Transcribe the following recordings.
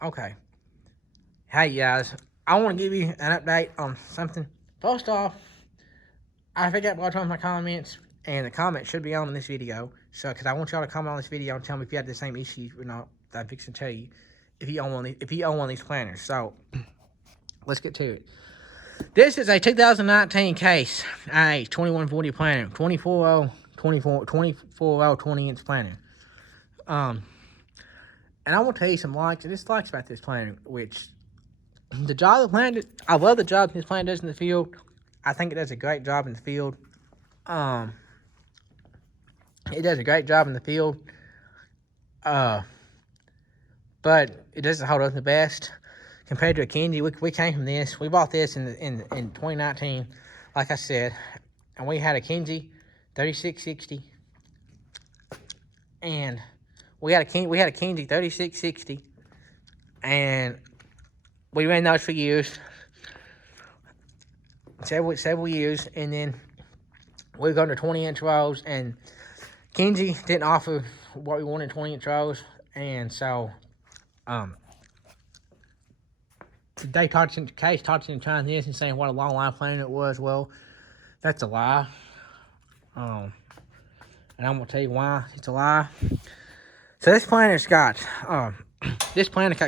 Okay. Hey guys, I want to give you an update on something. First off, I forgot what I told my comments, and the comments should be on in this video. So, because I want y'all to comment on this video and tell me if you have the same issues or not that I'm fixing to tell you. If you own one of these planners. So, let's get to it. This is a 2019 Case IH 2140 planner, 20 inch planner. And I want to tell you some likes and dislikes about this planner, which the job the planner, I love the job this planner does in the field. I think it does a great job in the field. It does a great job in the field. But it doesn't hold up the best compared to a Kenji. We came from this. We bought this in 2019, like I said, and we had a Kenji 3660, and we had a Kenji 3660, and we ran those for years, several years, and then we got to 20-inch rolls, and Kenji didn't offer what we wanted 20-inch rolls, and so today Case talks into trying this and saying what a long life planner it was. Well, that's a lie. And I'm gonna tell you why it's a lie. So this planner's got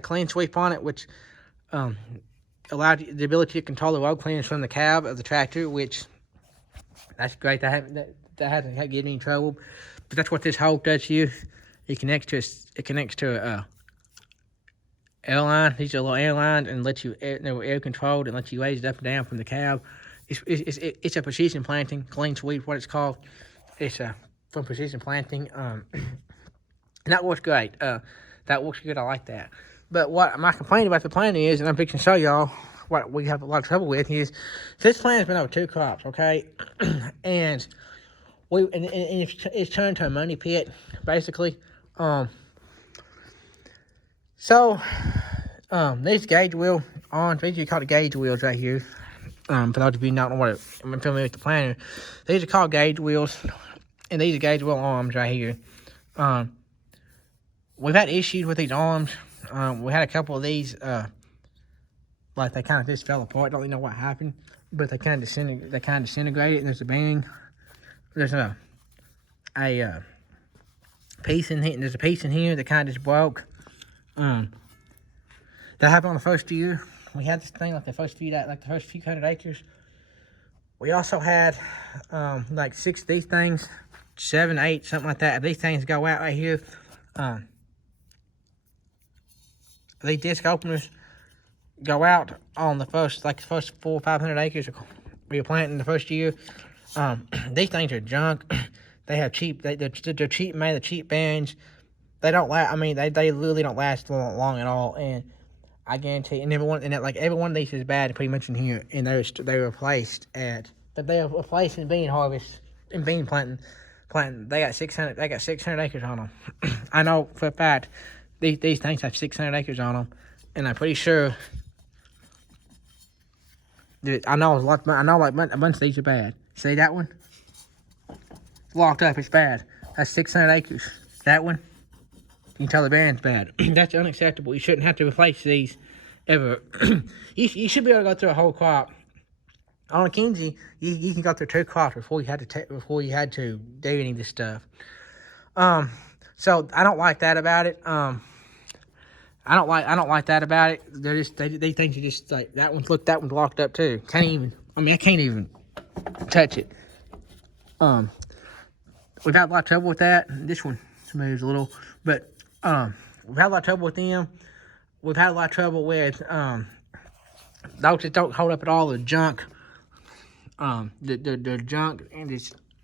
clean sweep on it, which allowed the ability to control the road clearance from the cab of the tractor, which that's great. That hasn't given me any trouble. But that's what this hole does to you. It connects to a airline. These are little airlines and lets you air controlled and lets you raise it up and down from the cab. It's a precision planting, clean sweep, what it's called. It's from Precision Planting. And that works great. That works good. I like that. But what my complaint about the planter is, and I'm fixing to show y'all what we have a lot of trouble with, is this planter's been over 2 crops, okay? and it's turned to a money pit, basically. These gauge wheel arms, these are called the gauge wheels right here. For those of you not know what I'm familiar with the planter, these are called gauge wheels, and these are gauge wheel arms right here. We've had issues with these arms. We had a couple of these, like they kind of just fell apart. Don't really know what happened, but they kind of disintegrated. And there's a bearing. There's a piece in here. There's a piece in here that kind of just broke. That happened on the first year. We had this thing like the first few hundred acres. We also had like 6 of these things, 7, 8, something like that. If these things go out right here, these disc openers go out on the first 400 or 500 acres we were planting the first year. These things are junk. They have they're cheap made of cheap bearings. They don't last. I mean, they literally don't last long at all. And I guarantee, every one of these is bad, pretty much in here. And they were replaced in bean harvest, in bean planting. They got 600 acres on them. I know for a fact these things have 600 acres on them, and I'm pretty sure. I know like a bunch of these are bad. See that one? Locked up, it's bad. That's 600 acres. That one, you can tell the bearing's bad. That's unacceptable. You shouldn't have to replace these ever. you should be able to go through a whole crop. On a Kenji, you can go through 2 crops before you had to do any of this stuff. So I don't like that about it. I don't like that about it. They think you just like that one's locked up too. I can't even touch it. We've had a lot of trouble with that. This one moves a little, but we've had a lot of trouble with them. We've had a lot of trouble with those that don't hold up at all. The junk, the junk,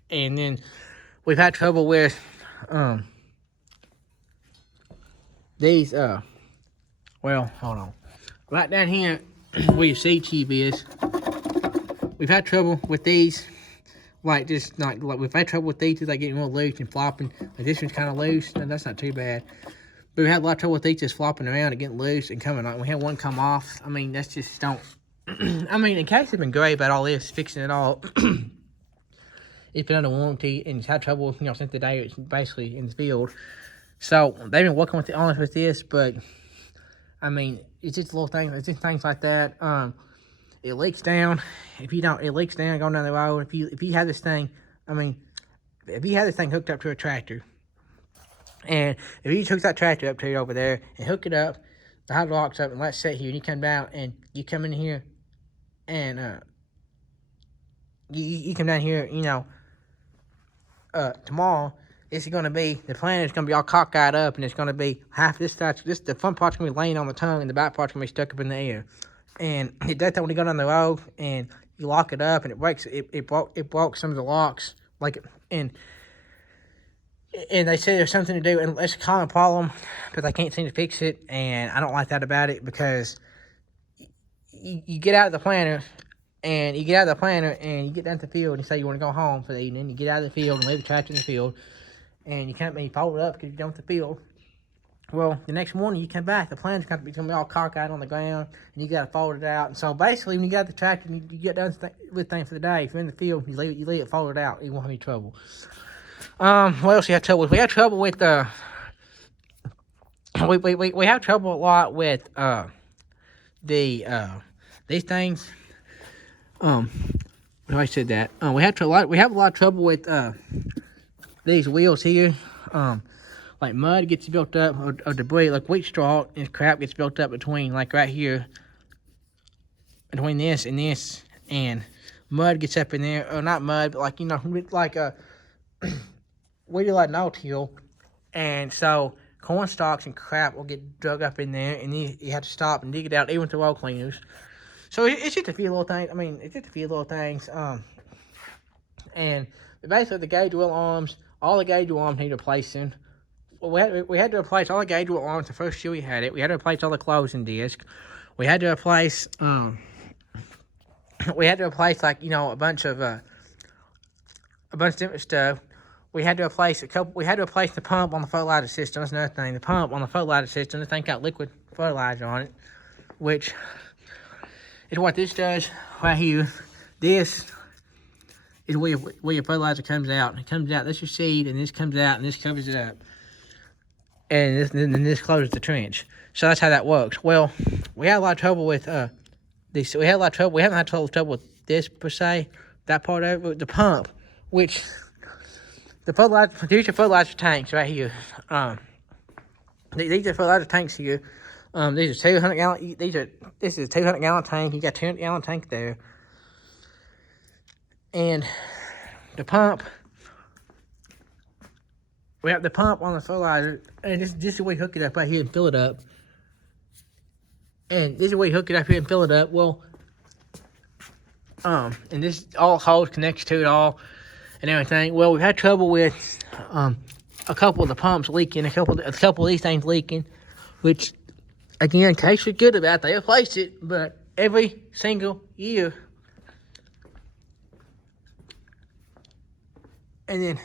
and then we've had trouble with these. Well, hold on. Right down here where your seed tube is, we've had trouble with these. Like we've had trouble with these, like getting real loose and flopping. Like this one's kind of loose, and that's not too bad. But we had a lot of trouble with these just flopping around and getting loose and coming on. We had one come off. I mean, that's just don't. I mean, in case they've been great about all this, fixing it all. It's been under warranty and it's had trouble, since the day it's basically in the field. So they've been working on us with this, but I mean, it's just little things. It's just things like that. It leaks down. If you don't, it leaks down going down the road. If you have this thing, I mean, if you have this thing hooked up to a tractor, and if you just hook that tractor up to it over there and hook it up, the hydraulics up and let it sit here, and you come down and you come in here and you come down here, you know, tomorrow, it's going to be, the planter's going to be all cockeyed up, and it's going to be half this side, the front part's going to be laying on the tongue, and the back part's going to be stuck up in the air. And it does that when you go down the road, and you lock it up, and it breaks, it broke some of the locks, like, and they say there's something to do, and it's a common problem, but they can't seem to fix it, and I don't like that about it, because you get out of the planter, and you get down to the field, and you say you want to go home for the evening. You get out of the field and leave the tractor in the field, and you can't be folded up because you're done with the field. Well, the next morning you come back, the planter's going to be all cockeyed on the ground, and you got to fold it out. And so basically, when you got the tractor and you get done with things for the day, if you're in the field, you leave it folded out, you won't have any trouble. What else do you have trouble with? We have trouble with we have trouble a lot with these things. I said that. We have a lot of trouble with these wheels here. Like mud gets built up, or debris, like wheat straw and crap gets built up between, like right here, between this, and mud gets up in there, or not mud, but like, you know, like we do like no-till, and so corn stalks and crap will get dug up in there, and you have to stop and dig it out, even with the road cleaners. So it's just a few little things. I mean, it's just a few little things. And basically the gauge wheel arms, all the gauge wheel arms need replacing. Well, we had to replace all the gauge wheel arms the first year we had it. We had to replace all the closing disc. We had to replace like, you know, a bunch of different stuff. We had to replace the pump on the fertilizer system. That's another thing. The pump on the fertilizer system, the thing got liquid fertilizer on it, which is what this does right here. This is where your fertilizer comes out. It comes out, that's your seed, and this comes out, and this covers it up. And this closes the trench. So that's how that works. Well, we had a lot of trouble with this. We haven't had trouble with this per se, that part of it, the pump, which these are fertilizer tanks right here. These are fertilizer tanks here. These are 200 gallon. This is a 200 gallon tank. You got a 200 gallon tank there, and the pump. We have the pump on the fertilizer, and this is where we hook it up right here and fill it up. And this is where you hook it up here and fill it up. Well, and this all hose connects to it all and everything. Well, we've had trouble with a couple of the pumps leaking, a couple of these things leaking, which, again, Case was good about. They replaced it, but every single year. And then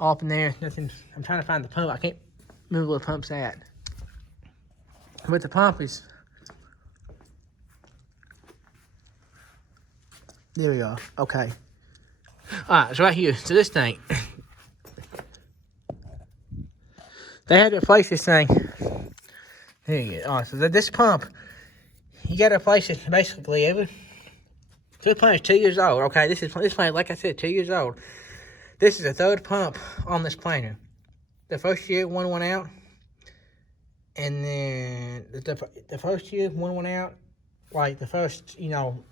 all up in there, nothing. I'm trying to find the pump. I can't remember where the pump's at. But the pump is. There we are. Okay. Alright, it's right here. So this thing. They had to replace this thing. There you go. Alright, so this pump, you got to replace it basically every. So this plant is 2 years old. Okay, this plant, like I said, 2 years old. This is the third pump on this planter. The first year, one went out. And then the first year, one went out. Like the first, you know,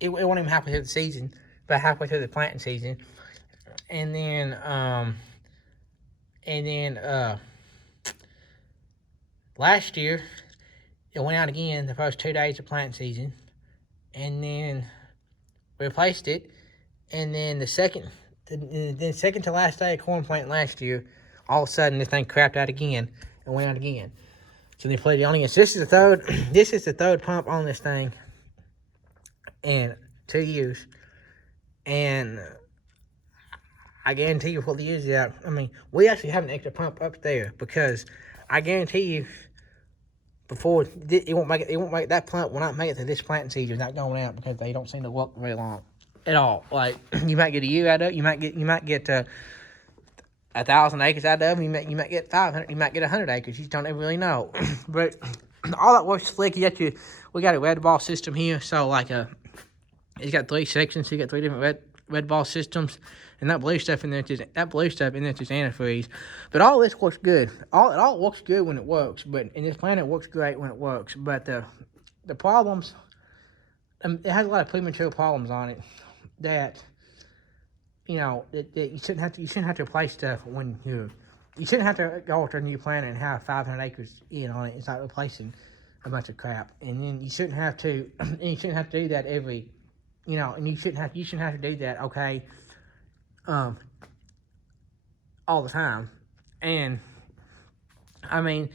it wasn't even halfway through the season, but halfway through the planting season. And then last year, it went out again the first 2 days of planting season. And then we replaced it. And then the second to last day of corn planting last year, all of a sudden this thing crapped out again and went out again. So they played it on again. So this is the third pump on this thing in 2 years. And I guarantee you before the year's out, I mean, we actually have an extra pump up there because I guarantee you before it won't make that pump will not make it to this planting season without going out because they don't seem to work very long at all. Like you might get a year out of it, you might get 1,000 acres out of them. You might get 500. You might get 100 acres. You don't ever really know. But all that works slick. We got a red ball system here, so like it's got 3 sections. So you got 3 different red ball systems, and that blue stuff in there just antifreeze. But all this works good. It all works good when it works. But in this planet, it works great when it works. But the problems, it has a lot of premature problems on it that that you shouldn't have to replace stuff when you shouldn't have to go to a new planet and have 500 acres in on it. It's like replacing a bunch of crap, and then you shouldn't have to do that every, and you shouldn't have to do that, okay, all the time. And I mean,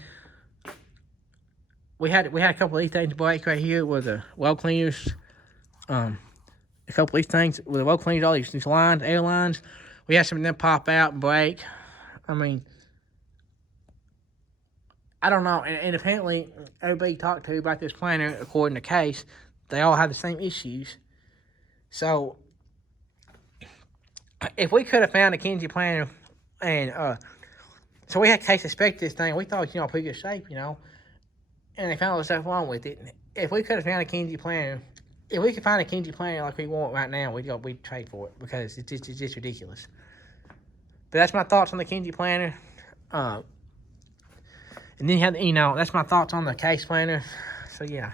we had a couple of these things break right here with the well cleaners. A couple of these things with the well cleaners, all these lines, air lines. We had some of them pop out and break. I mean, I don't know. And apparently, everybody talked to about this planner, according to Case, they all have the same issues. So, if we could have found a Kenji planner, and so we had Case inspect this thing, we thought, pretty good shape, and they found all the stuff wrong with it. If we could have found a Kenji planner, if we could find a Kenji planner like we want right now, we'd trade for it, because it's just ridiculous. But that's my thoughts on the Kenji planner. And then you have, that's my thoughts on the Case planner. So yeah.